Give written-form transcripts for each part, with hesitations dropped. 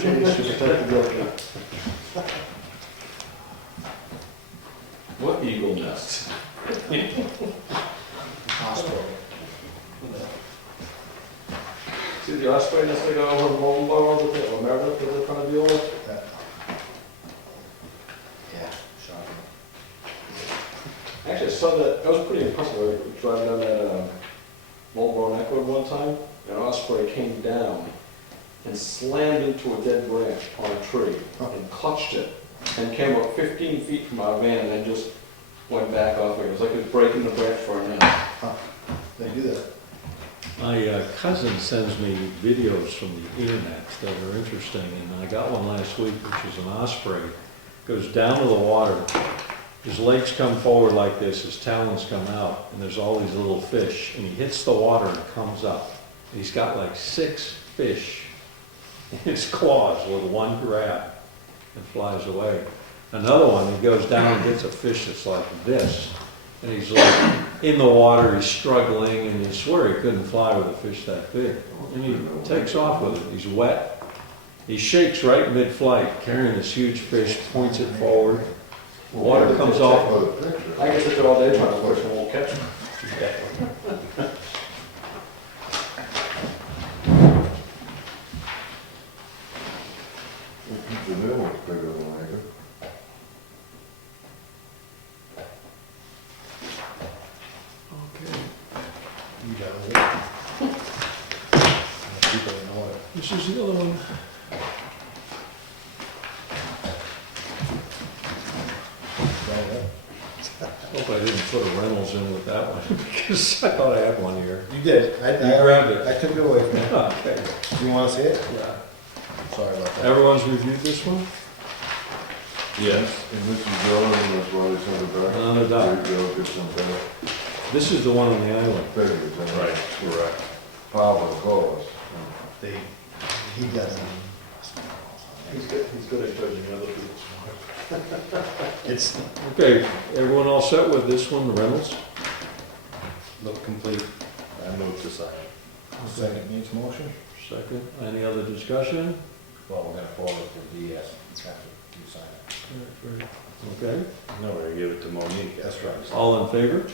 chase to protect the guilty. What eagle nest? Hospital. See the osprey nest they got over in Marlboro with it, or Meredith that they're trying to deal with? Yeah, shocking. Actually, I saw that, that was pretty impressive. I was driving down that Marlboro Neck Road one time, and an osprey came down and slammed into a dead branch on a tree and clutched it, and came up 15 feet from our van and then just went back off. It was like it was breaking the branch for a nest. They do that. My cousin sends me videos from the internet that are interesting, and I got one last week, which is an osprey. Goes down to the water, his legs come forward like this, his talons come out, and there's all these little fish, and he hits the water and comes up. And he's got like 6 fish in his claws with one grab and flies away. Another one, he goes down and gets a fish that's like this, and he's like in the water, he's struggling, and you swear he couldn't fly with a fish that big. And he takes off with it. He's wet. He shakes right mid-flight, carrying this huge fish, points it forward. Water comes off. I can sit there all day trying to fish and won't catch them. The new one's bigger than I do. Okay, You got it. People know it. this is the other one. Hope I didn't put a Reynolds in with that one, because I thought I had one here. You did. You grabbed it. I took it away from you. Okay. You want to see it? Yeah. Sorry about that. Everyone's reviewed this one? Yes. And this is the other one, that's why they sent it back. Another dot. They'll get some better This is the one on the island. figures. Right, correct. Pablo calls. He doesn't. He's good at judging other people's. It's Okay, everyone all set with this one, the Reynolds? look complete. I move to sign. Second needs motion. Second, any other discussion? Well, we're gonna forward it to DS after you sign it. Okay, No, we're gonna give it to Monique. That's right. all in favor?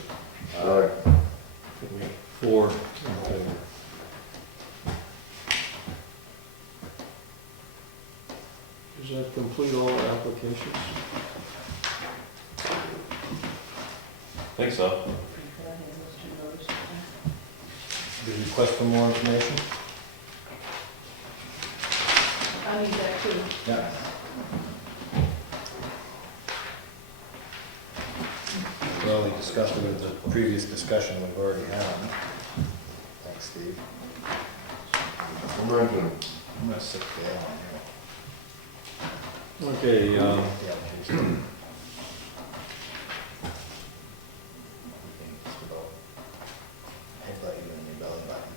Aye. 4 in favor. Does that complete all our applications? I think so. The request for more information? I need that too. Yeah. Well, we discussed it with the previous discussion we've already had. Thanks, Steve. Imagine, I'm gonna sit there on Okay, here. Yeah, please. Everything just about headbutt you in your belly button.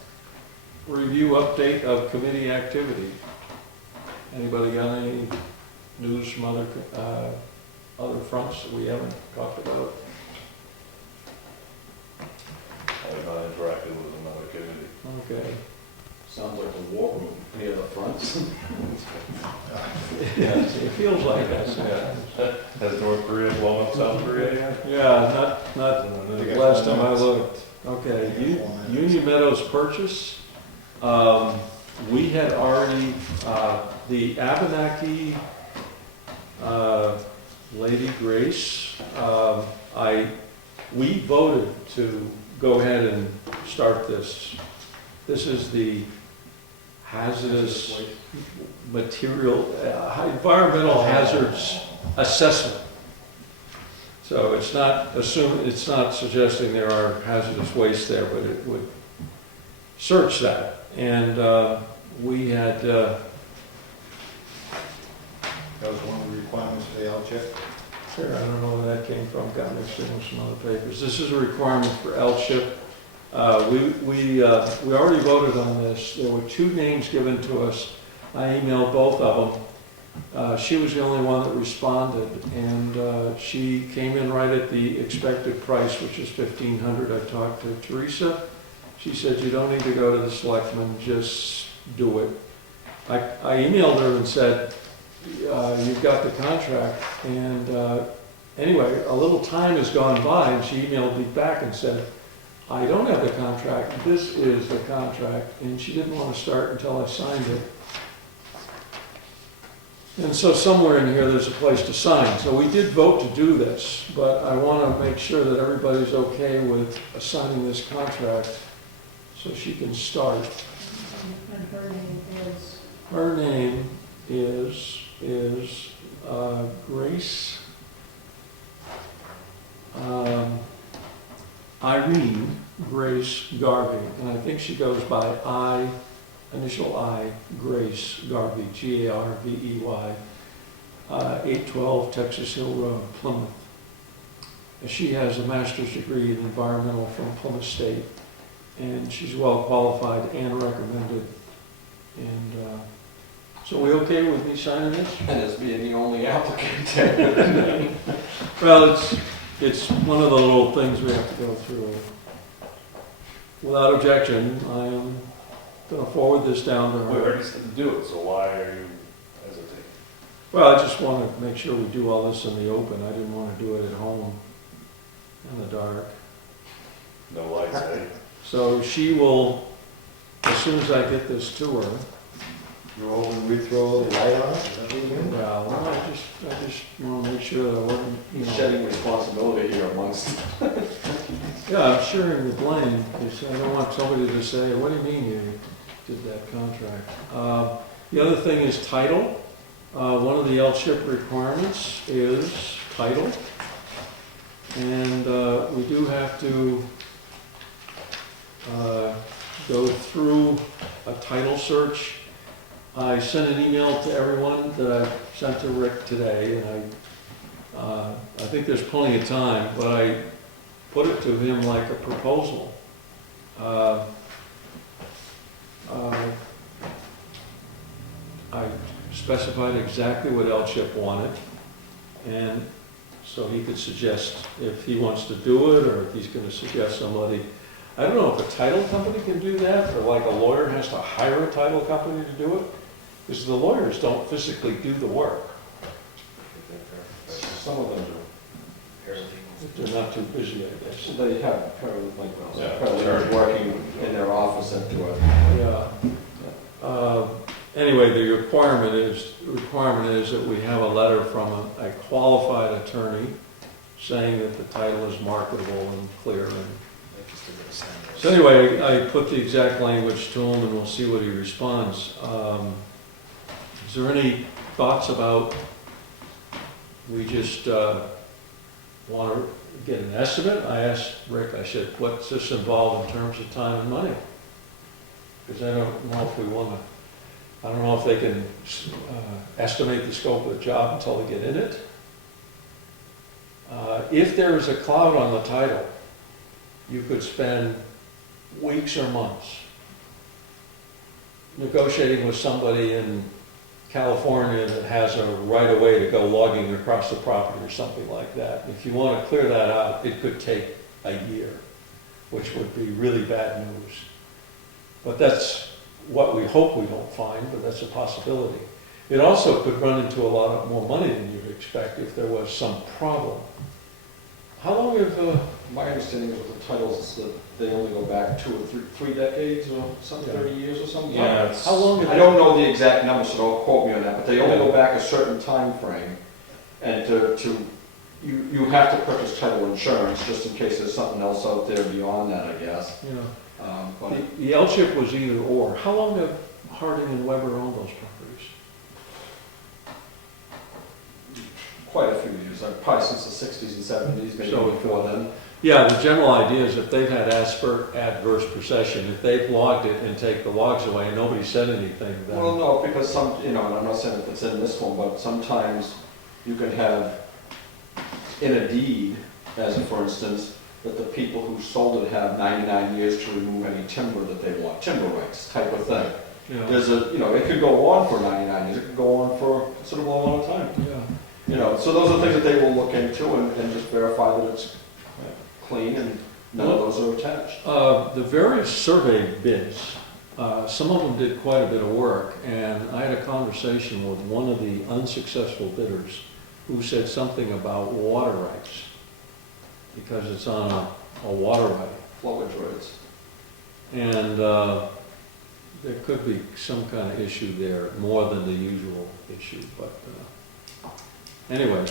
review update of committee activity. Anybody got any news from other fronts that we haven't talked about? I've not interacted with another committee. Okay. Sounds like a war room near the front. Yeah, it feels like that. Yeah. Has North Korea blown up South Korea yet? Yeah, not the last time I looked. Okay, Union Meadows purchase. We had already, the Abenaki Lady Grace, we voted to go ahead and start this. This is the hazardous material, environmental hazards assessment. So it's not suggesting there are hazardous waste there, but it would search that. And we had, That was one of the requirements for the LCHIP. sure, I don't know where that came from, got mixed in with some other papers. This is a requirement for LCHIP. We already voted on this. There were 2 names given to us. I emailed both of them. She was the only one that responded, and she came in right at the expected price, which is $1,500. I talked to Teresa. She said, you don't need to go to the selectmen, just do it. I emailed her and said, you've got the contract, and anyway, a little time has gone by, and she emailed me back and said, I don't have the contract, this is the contract, and she didn't want to start until I signed it. And so somewhere in here, there's a place to sign. So we did vote to do this, but I want to make sure that everybody's okay with signing this contract so she can start. And her name is, Her name is Grace, Irene Grace Garvey, and I think she goes by initial I, Grace Garvey, Garvey, 812 Texas Hill Road, Plymouth. She has a master's degree in environmental from Plymouth State, and she's well qualified and recommended. And so we okay with me signing this? And as being the only applicant. Well, it's one of the little things we have to go through. Without objection, I am going to forward this down to We her. already said to do it, so why are you hesitating? Well, I just want to make sure we do all this in the open. I didn't want to do it at home in the dark. No lights, eh? So she will, as soon as I get this to her, You're hoping we throw a little light on it? Is that what you mean? well, I just want to make sure that I wasn't, Shedding responsibility here amongst. Yeah, I'm sharing the blame, because I don't want somebody to say, what do you mean you did that contract? The other thing is title. One of the L-chip requirements is title. And we do have to go through a title search. I sent an email to everyone that I sent to Rick today, and I think there's plenty of time, but I put it to him like a proposal. I specified exactly what L-chip wanted, and so he could suggest if he wants to do it, or if he's gonna suggest somebody. I don't know if a title company can do that, or like a lawyer has to hire a title company to do it, because the lawyers don't physically do the work. Some of them do. They're not too busy, I guess. They have paralegals working in their office and do it. Yeah. Anyway, the requirement is that we have a letter from a qualified attorney saying that the title is marketable and clear. And so anyway, I put the exact language to him, and we'll see what he responds. Is there any thoughts about, we just want to get an estimate? I asked Rick, I said, what's this involve in terms of time and money? Because I don't know if we want to, I don't know if they can estimate the scope of the job until they get in it. If there is a cloud on the title, you could spend weeks or months negotiating with somebody in California that has a right of way to go logging across the property or something like that. If you want to clear that out, it could take a year, which would be really bad news. But that's what we hope we don't find, but that's a possibility. It also could run into a lot more money than you'd expect if there was some problem. How long have... My understanding of the titles is that they only go back 2 or 3 decades or something, Yeah. 30 years or something. Yeah, How long have I don't know the exact number, so don't quote me on that, but they only go back a certain time frame. And you have to purchase title insurance just in case there's something else out there beyond that, I guess. you know, But the L-chip was either or. How long have Harding and Weber owned those properties? quite a few years, probably since the 60s and 70s, maybe So- before then. Yeah, the general idea is if they've had adverse possession, if they've logged it and take the logs away and nobody said anything, then... Well, no, because some, and I'm not saying that it's in this one, but sometimes you can have in a deed, as for instance, that the people who sold it have 99 years to remove any timber that they want, timber rights type of thing. you know, There's it could go on for 99 years, it could go on for a considerable amount of time. yeah. So those are things that they will look into and just verify that it's clean and none of those are attached. The various survey bids some of them did quite a bit of work, and I had a conversation with one of the unsuccessful bidders who said something about water rights, because it's on a waterway. Flowage rights. And there could be some kind of issue there, more than the usual issue, but anyway,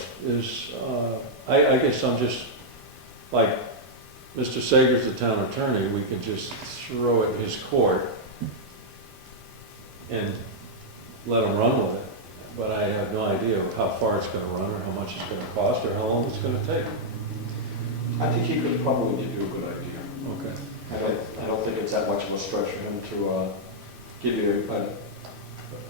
I guess I'm just, like Mr. Sager's the town attorney, we can just throw it in his court and let him run with it. But I have no idea how far it's gonna run, or how much it's gonna cost, or how long it's gonna take. I think he could probably give you a good idea. Okay. I don't think it's that much of a stretch for him to give you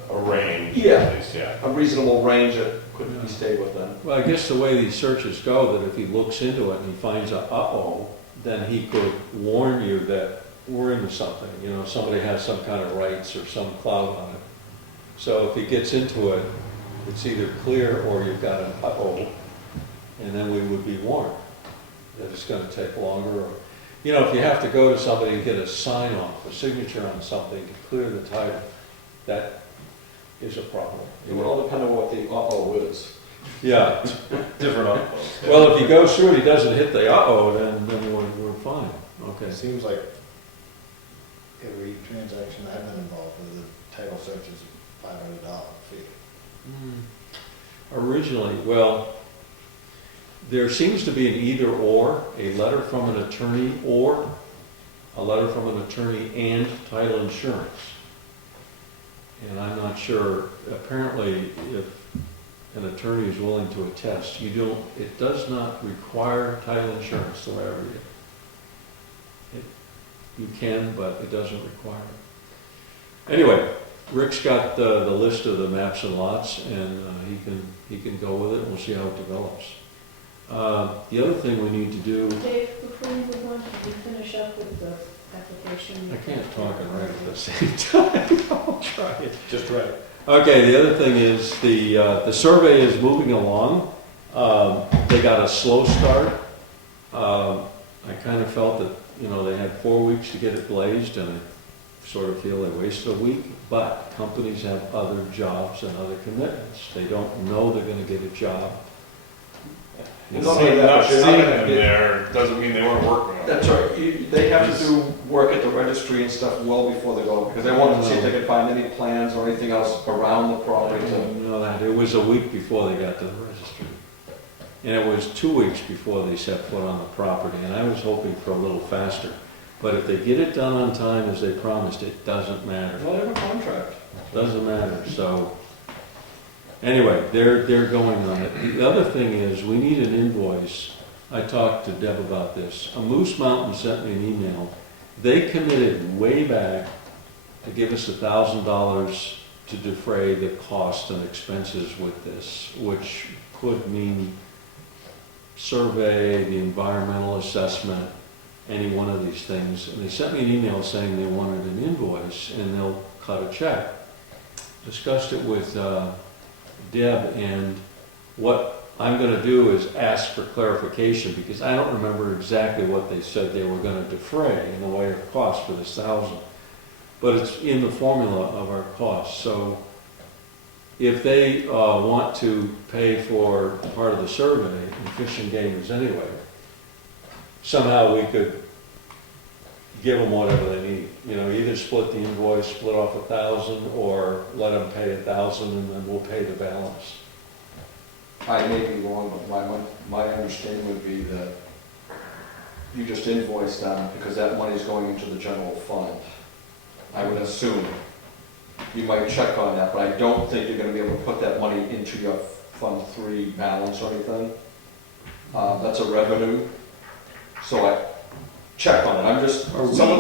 A range, Yeah. at least, yeah. a reasonable range that could be stayed within. Well, I guess the way these searches go, that if he looks into it and he finds a uh-oh, then he could warn you that we're into something, you know, somebody has some kind of rights or some clout on it. So if he gets into it, it's either clear or you've got an uh-oh, and then we would be warned that it's gonna take longer, or, you know, if you have to go to somebody and get a sign off, a signature on something to clear the title, that is a problem. It would all depend on what the uh-oh is. Yeah, Different outcomes. well, if he goes through and he doesn't hit the uh-oh, then we're fine, okay. It seems like every transaction I've been involved with, the title search is a $500 fee. Originally, well, there seems to be an either or, a letter from an attorney or a letter from an attorney and title insurance. And I'm not sure, apparently if an attorney is willing to attest, it does not require title insurance the way I read it. You can, but it doesn't require it. Anyway, Rick's got the list of the maps and lots, and he can go with it, and we'll see how it develops. The other thing we need to do, Dave, before you move on, could you finish up with the application? I can't talk and write at the same time. I'll try it. Just right. Okay, the other thing is the survey is moving along. They got a slow start. I kind of felt that, you know, they had 4 weeks to get it blazed, and I sort of feel they wasted a week, but companies have other jobs and other commitments. They don't know they're gonna get a job. And Not not only that, but you're not seeing gonna them get- there doesn't mean they weren't working on it. That's right, they have to do work at the registry and stuff well before they go, because they wanted to see if they could find any plans or anything else around the I property to. didn't know that. It was a week before they got to the registry. And it was 2 weeks before they set foot on the property, and I was hoping for a little faster. But if they get it done on time as they promised, it doesn't matter. Well, they have a contract. Doesn't matter, so, anyway, they're going on it. The other thing is, we need an invoice. I talked to Deb about this. Moose Mountain sent me an email. They committed way back to give us $1,000 to defray the cost and expenses with this, which could mean survey, the environmental assessment, any one of these things. And they sent me an email saying they wanted an invoice and they'll cut a check. Discussed it with Deb, and what I'm gonna do is ask for clarification, because I don't remember exactly what they said they were gonna defray in the way of cost for this 1,000. But it's in the formula of our costs. So if they want to pay for part of the survey, and Fish and Game is anyway, somehow we could give them whatever they need. You know, either split the invoice, split off 1,000, or let them pay 1,000 and then we'll pay the balance. I may be wrong, but my understanding would be that you just invoice them because that money is going into the general fund. I would assume. You might check on that, but I don't think you're gonna be able to put that money into your Fund 3 balance or anything. That's a revenue. So I check on it. I'm just, some of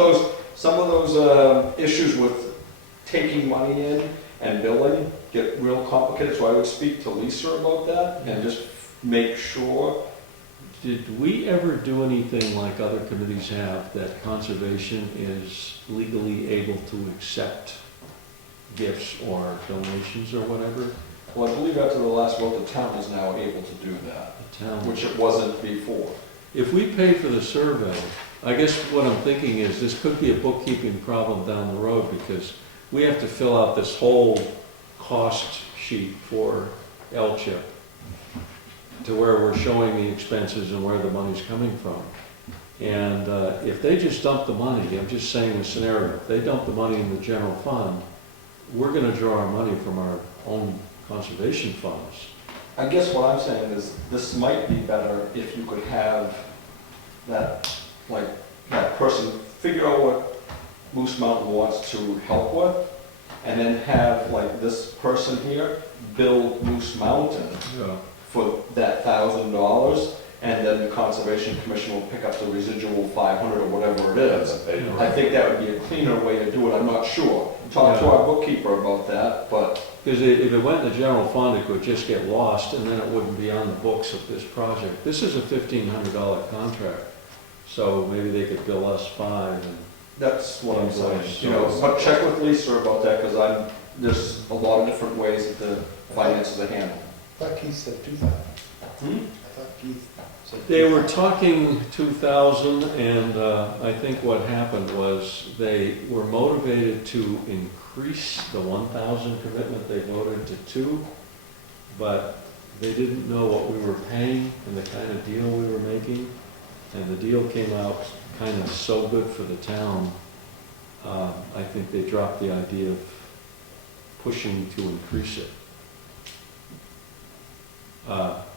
those issues with taking money in and billing get real complicated, so I would speak to Lisa about that and just make sure. Did we ever do anything like other committees have, that conservation is legally able to accept gifts or donations or whatever? Well, I believe after the last vote, the town is now able to do that, The town, which it wasn't before. if we pay for the survey, I guess what I'm thinking is this could be a bookkeeping problem down the road because we have to fill out this whole cost sheet for L-chip to where we're showing the expenses and where the money's coming from. And if they just dump the money, I'm just saying a scenario, if they dump the money in the general fund, we're gonna draw our money from our own conservation funds. I guess what I'm saying is, this might be better if you could have that, like, that person figure out what Moose Mountain wants to help with, and then have, like, this person here build Moose Mountain Yeah. for that $1,000, and then the Conservation Commission will pick up the residual 500 or whatever it is. I think that would be a cleaner way to do it, I'm not sure. Talk to Yeah. our bookkeeper about that, but Because if it went in the general fund, it could just get lost and then it wouldn't be on the books of this project. This is a $1,500 contract, so maybe they could bill us $5 and that's what I'm saying. Invoice. You know, but check with Lisa about that, because there's a lot of different ways that the finances are handled. I thought Keith said 2,000. Hmm? I thought Keith said. they were talking 2,000 and I think what happened was they were motivated to increase the 1,000 commitment. They voted to 2, but they didn't know what we were paying and the kind of deal we were making. And the deal came out kind of so good for the town, I think they dropped the idea of pushing to increase it.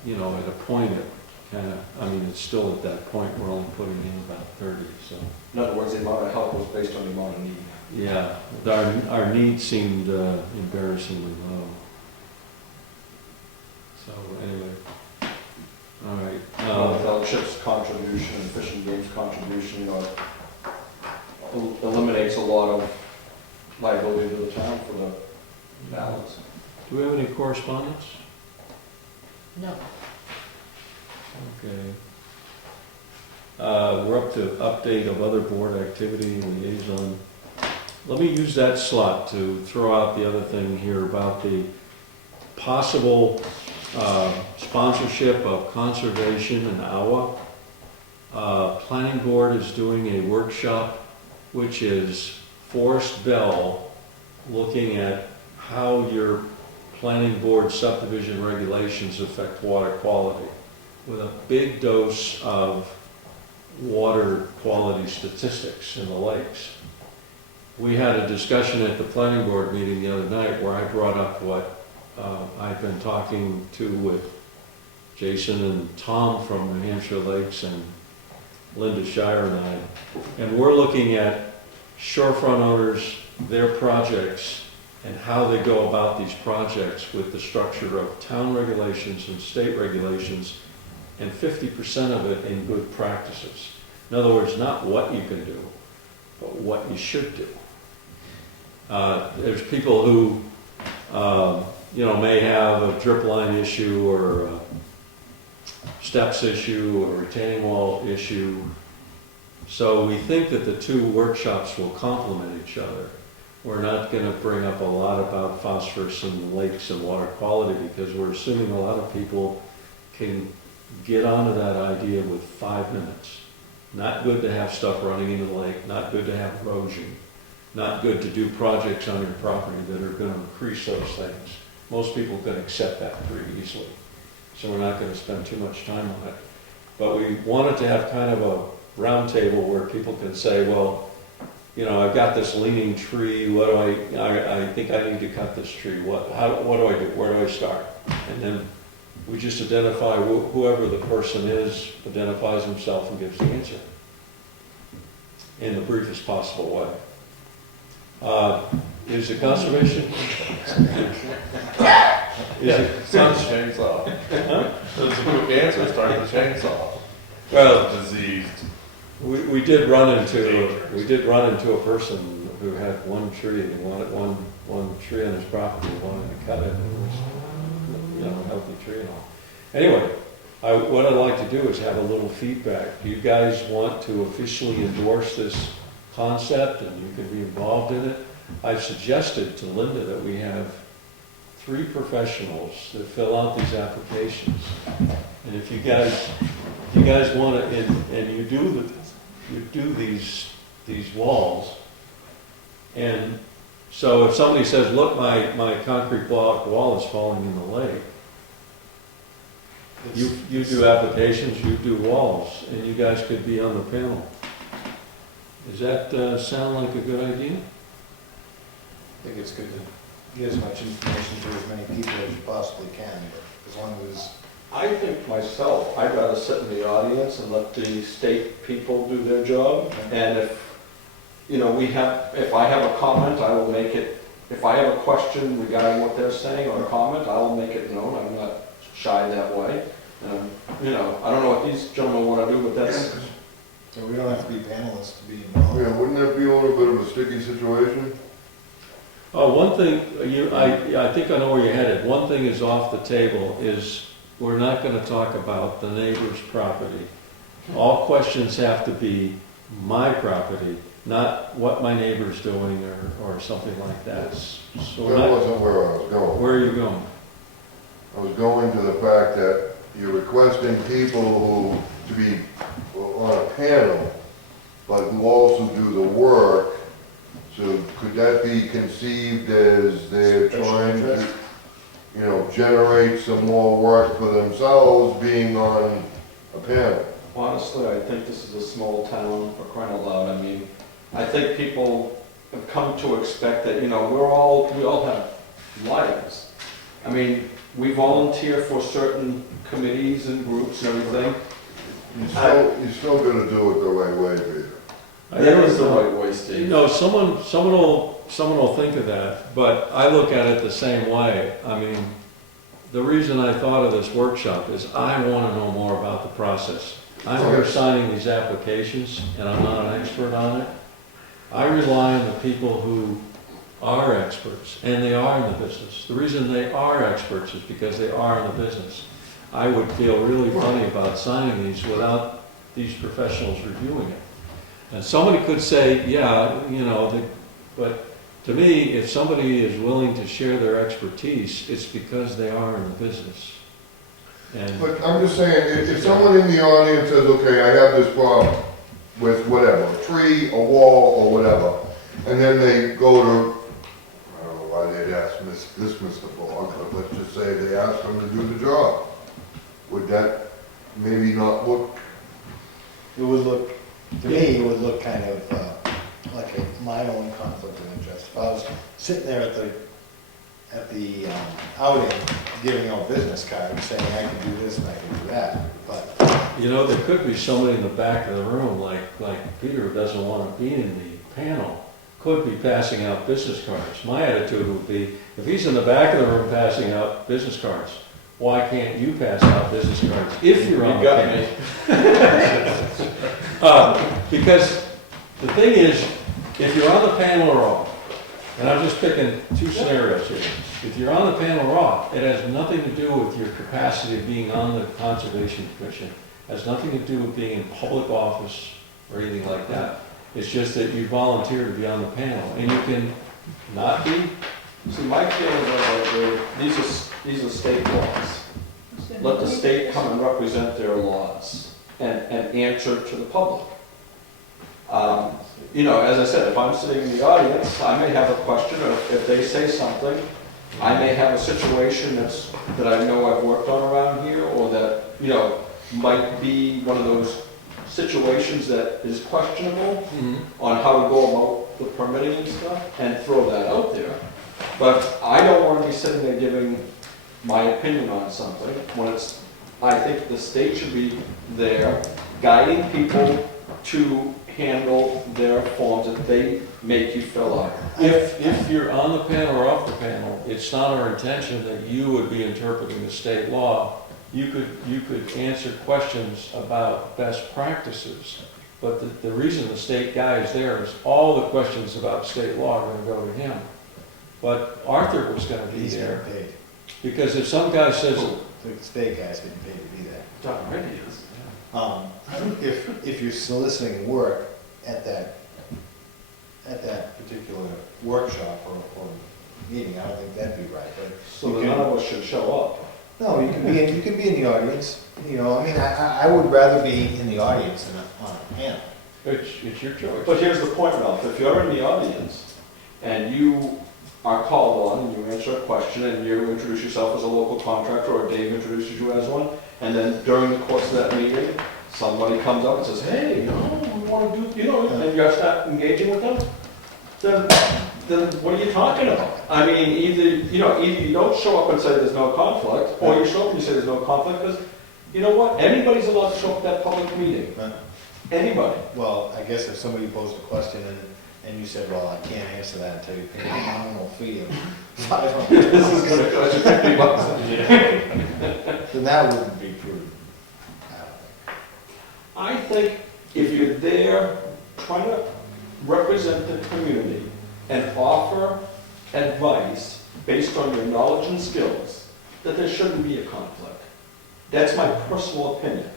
You know, at a point, it kind of, I mean, it's still at that point, we're only putting in about 30, so. In other words, the amount of help was based on the amount of need. Yeah, our need seemed embarrassingly low. So anyway, all right. Without Chip's contribution and Fish and Game's contribution, you know, eliminates a lot of liability to the town for the balance. Do we have any correspondence? No. Okay. We're up to update of other board activity, liaison. Let me use that slot to throw out the other thing here about the possible sponsorship of conservation in Iowa. Planning board is doing a workshop, which is Forest Bell, looking at how your planning board subdivision regulations affect water quality, with a big dose of water quality statistics in the lakes. We had a discussion at the planning board meeting the other night where I brought up what I've been talking to with Jason and Tom from New Hampshire Lakes and Linda Shire and I. And we're looking at shorefront owners, their projects, and how they go about these projects with the structure of town regulations and state regulations, and 50% of it in good practices. In other words, not what you can do, but what you should do. There's people who, you know, may have a drip line issue or a steps issue or retaining wall issue. So we think that the two workshops will complement each other. We're not going to bring up a lot about phosphorus in lakes and water quality because we're assuming a lot of people can get onto that idea with 5 minutes. Not good to have stuff running into the lake, not good to have erosion, not good to do projects on your property that are going to increase those things. Most people can accept that pretty easily. So we're not going to spend too much time on it. But we wanted to have kind of a round table where people can say, well, you know, I've got this leaning tree, what do I think I need to cut this tree, what do I do, where do I start? And then we just identify whoever the person is, identifies himself and gives the answer in the briefest possible way. Is it conservation? Start the chainsaw. That's a quick answer, start the chainsaw. Well, Diseased. we did run into a person who had one tree, and he wanted one tree on his property, he wanted to cut it, and it was, you know, a healthy tree and all. Anyway, what I'd like to do is have a little feedback. Do you guys want to officially endorse this concept and you can be involved in it? I've suggested to Linda that we have 3 professionals that fill out these applications. And if you guys if you guys want to, and you do these walls, and so if somebody says, look, my concrete block wall is falling in the lake, you do applications, you do walls, and you guys could be on the panel. Does that sound like a good idea? I think it's good to get as much information to as many people as you possibly can, but as long as, I think myself, I'd rather sit in the audience and let the state people do their job. And if, you know, if I have a comment, I will make it, if I have a question regarding what they're saying or a comment, I will make it known. I'm not shy that way. You know, I don't know what these gentlemen want to do, but that's, so we don't have to be panelists to be involved. Yeah, wouldn't that be a little bit of a sticky situation? Oh, one thing, I think I know where you're headed. One thing is off the table is we're not going to talk about the neighbor's property. All questions have to be my property, not what my neighbor's doing or something like that. So we're That not, wasn't where I was going. where are you going? I was going to the fact that you're requesting people to be on a panel, but who also do the work. So could that be conceived as they're trying to, you know, generate some more work for themselves being on a panel? honestly, I think this is a small town, for crying out loud. I mean, I think people have come to expect that, you know, we all have lives. I mean, we volunteer for certain committees and groups and everything. You're still gonna do it the right way, Peter. There is the right way, Steve. You know, someone will think of that, but I look at it the same way. I mean, the reason I thought of this workshop is I want to know more about the process. I'm here signing these applications, and I'm not an expert on it. I rely on the people who are experts, and they are in the business. The reason they are experts is because they are in the business. I would feel really funny about signing these without these professionals reviewing it. And somebody could say, yeah, you know, but to me, if somebody is willing to share their expertise, it's because they are in the business. And But I'm just saying, if someone in the audience says, okay, I have this problem with whatever, a tree, a wall, or whatever, and then they go to, I don't know why they'd ask this Mr. Fogg, but let's just say they ask him to do the job, would that maybe not look, It would look, to me, it would look kind of like my own conflict of interest. If I was sitting there at the outing, giving out business cards, saying I can do this and I can do that, but you know, there could be somebody in the back of the room, like Peter, who doesn't want to be in the panel, could be passing out business cards. My attitude would be, if he's in the back of the room passing out business cards, why can't you pass out business cards if you're on the panel? Because the thing is, if you're on the panel or off, and I'm just picking two scenarios here. If you're on the panel or off, it has nothing to do with your capacity of being on the Conservation Commission. It has nothing to do with being in public office or anything like that. It's just that you volunteer to be on the panel, and you can not be. See, my feeling is that these are state laws. Let the state come and represent their laws and answer to the public. You know, as I said, if I'm sitting in the audience, I may have a question, or if they say something, I may have a situation that I know I've worked on around here, or that, you know, might be one of those situations that is questionable on how to go about the permitting and stuff, and throw that out there. But I don't want to be sitting there giving my opinion on something when I think the state should be there guiding people to handle their forms that they make you fill out. If you're on the panel or off the panel, it's not our intention that you would be interpreting the state law. You could answer questions about best practices, but the reason the state guy is there is all the questions about state law are going to go to him. But Arthur was going to be he's there, getting paid. because if some guy says, The state guy's getting paid to be there. John Randy is. I think if you're soliciting work at that particular workshop or meeting, I don't think that'd be right, but. So then none of us should show up. No, you can be in the audience, you know, I mean, I would rather be in the audience than on a panel. It's your choice. But here's the point, Ralph, if you're in the audience and you are called on and you answer a question and you introduce yourself as a local contractor or Dave introduces you as one, and then during the course of that meeting, somebody comes up and says, hey, you know, we want to do, you know, and you start engaging with them, then what are you talking about? I mean, either you don't show up and say there's no conflict, or you show up and you say there's no conflict, because you know what? Anybody's allowed to show up at that public meeting. Right. Anybody. Well, I guess if somebody posed a question and you said, well, I can't answer that until you pay a nominal fee of $500, This is gonna cost you $50. then that wouldn't be prudent. I don't think. I think if you're there trying to represent the community and offer advice based on your knowledge and skills, that there shouldn't be a conflict. That's my personal opinion.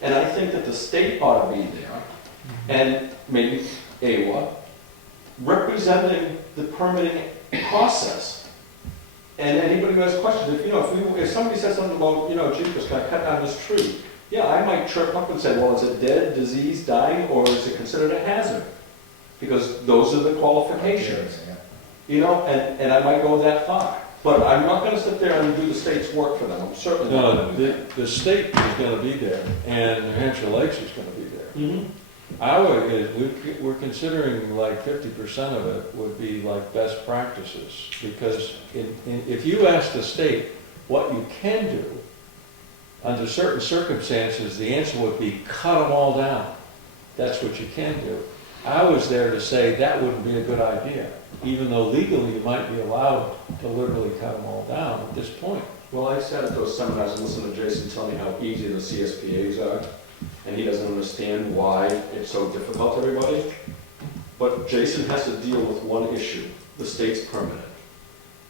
And I think that the state ought to be there, and maybe AWA, representing the permitting process. And anybody who has questions, if somebody says something about, Jesus, can I cut down this tree? Yeah, I might chirp up and say, well, is it dead, diseased, dying, or is it considered a hazard? Because those are the qualifications. Yeah. And I might go that far. But I'm not gonna sit there and do the state's work for them, I'm certainly not No, gonna do that. the state is gonna be there, and New Hampshire Lakes is gonna be there. Mhm. We're considering like 50% of it would be like best practices, because if you ask the state what you can do, under certain circumstances, the answer would be cut them all down. That's what you can do. I was there to say that wouldn't be a good idea, even though legally you might be allowed to literally cut them all down at this point. Well, I sat at those seminars and listened to Jason tell me how easy the CSPAs are, and he doesn't understand why it's so difficult to everybody. But Jason has to deal with one issue, the state's permanent.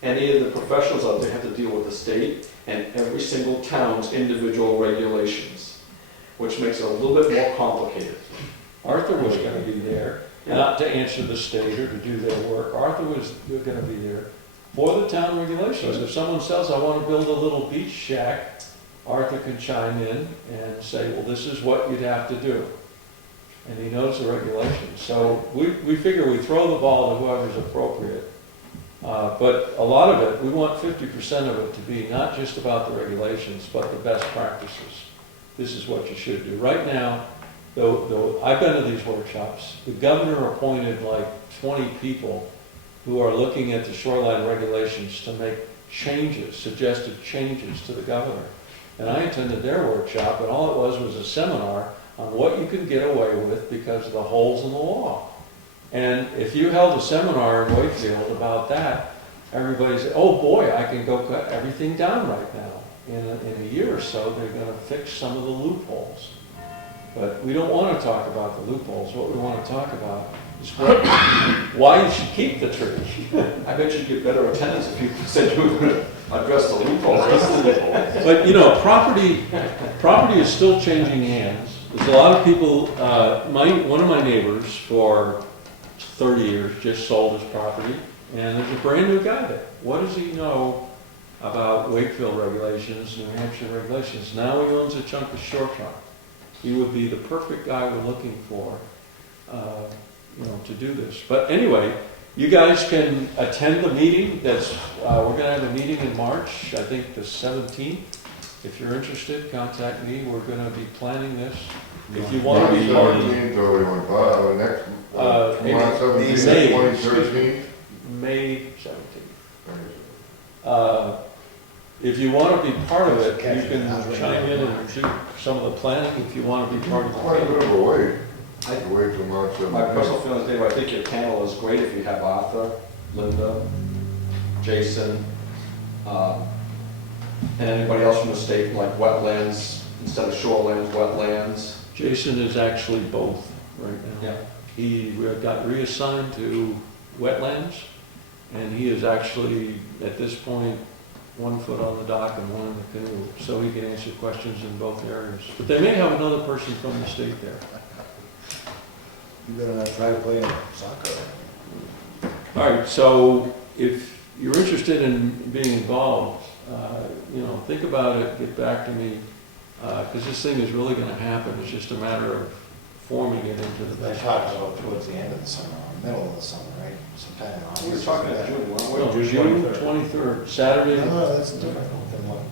Any of the professionals out there have to deal with the state and every single town's individual regulations, which makes it a little bit more complicated. Arthur was gonna be there, not to answer the state or to do their work. Arthur was gonna be there for the town regulations. If someone says, I wanna build a little beach shack, Arthur can chime in and say, well, this is what you'd have to do. And he knows the regulations. So we figure we throw the ball to whoever's appropriate. But a lot of it, we want 50% of it to be not just about the regulations, but the best practices. This is what you should do. Right now, though I've been to these workshops, the governor appointed like 20 people who are looking at the shoreline regulations to make changes, suggested changes to the governor. And I attended their workshop, and all it was a seminar on what you can get away with because of the holes in the law. And if you held a seminar in Wakefield about that, everybody said, oh boy, I can go cut everything down right now. In a year or so, they're going to fix some of the loopholes. But we don't want to talk about the loopholes. What we want to talk about is why you should keep the tree. I bet you'd get better attendance if you said you were going to address the loopholes. But property is still changing hands. There's a lot of people, one of my neighbors for 30 years just sold his property, and there's a brand new guy there. What does he know about Wakefield regulations, New Hampshire regulations? Now he owns a chunk of shoreline. He would be the perfect guy we're looking for, to do this. But anyway, you guys can attend the meeting. We're going to have a meeting in March, I think the 17th. If you're interested, contact me. We're going to be planning this. If you want to be part of it. 17th, or we went by, next, March 17th, May 2013. May 17th. If you want to be part of it, you can chime in and do some of the planning if you want to be part of Quite a bit it. of a wait. Wait till March 17th. My personal feelings, Dave, I think your panel is great if you have Arthur, Linda, Jason, and anybody else from the state, like wetlands, instead of shorelands, wetlands. Jason is actually both right now. Yeah. He got reassigned to wetlands, and he is actually, at this point, 1 foot on the dock and 1 in the canoe, so he can answer questions in both areas. But they may have another person from the state there. You better not try to play soccer. All right, so if you're interested in being involved, you know, think about it, get back to me, because this thing is really gonna happen, it's just a matter of forming it into the They're best. talking about towards the end of the summer, or middle of the summer, right? Sometime in August. We were talking about June, weren't we? No, June 23rd, Saturday. No, that's different.